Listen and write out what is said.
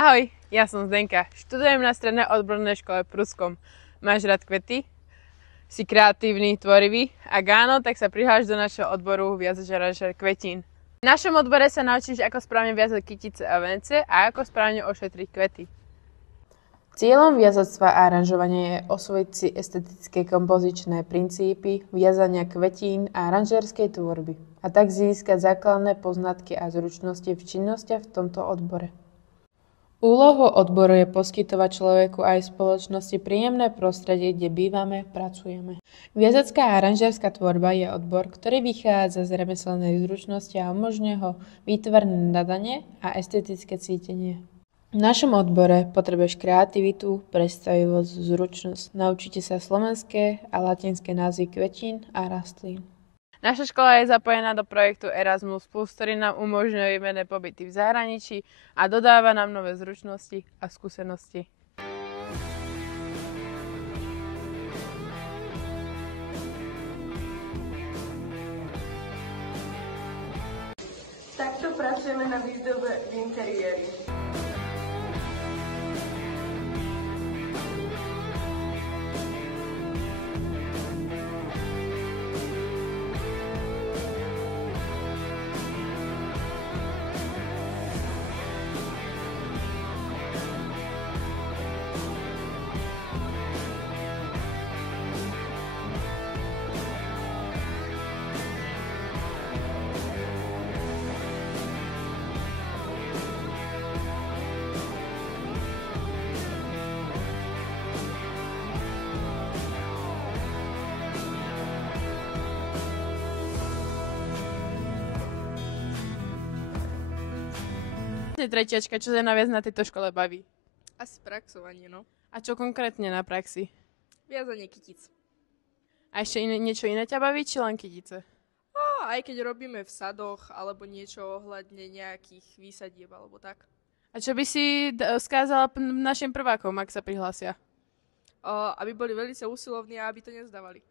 Ahoj, ja som Zdenka. Študujem na strednej odbornej škole Pruskom. Máš rád kvety? Si kreatívny, tvorivý? Ak áno, tak sa prihláš do našeho odboru viazač aranžér kvetín. V našom odbore sa naučíš, ako správne viazať kytice a vence a ako správne ošetriť kvety. Cieľom viazactva a aranžovania je osvojiť si estetické kompozičné princípy viazania kvetín a aranžérskej tvorby a tak získať základné poznatky a zručnosti v činnostiach v tomto odbore. Úlohou odboru je poskytovať človeku aj spoločnosti príjemné prostredie, kde bývame, pracujeme. Viazacká a aranžérska tvorba je odbor, ktorý vychádza z remeselnej zručnosti a umožňuje ho výtvarné nadanie a estetické cítenie. V našom odbore potrebuješ kreativitu, predstavivosť, zručnosť. Naučite sa slovenské a latinské názvy kvetín a rastlín. Naša škola je zapojená do projektu Erasmus+, ktorý nám umožňuje výmenné pobyty v zahraničí a dodáva nám nové zručnosti a skúsenosti. Takto pracujeme na výzdobe v interiéri. Tretiačka, čo sa naviac na tejto škole baví? Asi praxovanie, no. A čo konkrétne na praxi? Viazanie kytic. A ešte niečo iné ťa baví, či len kytice? Aj keď robíme v sadoch, alebo niečo ohľadne nejakých výsadieb, alebo tak. A čo by si skázala našim prvákom, ak sa prihlásia? Aby boli veľmi usilovní a aby to nezdávali.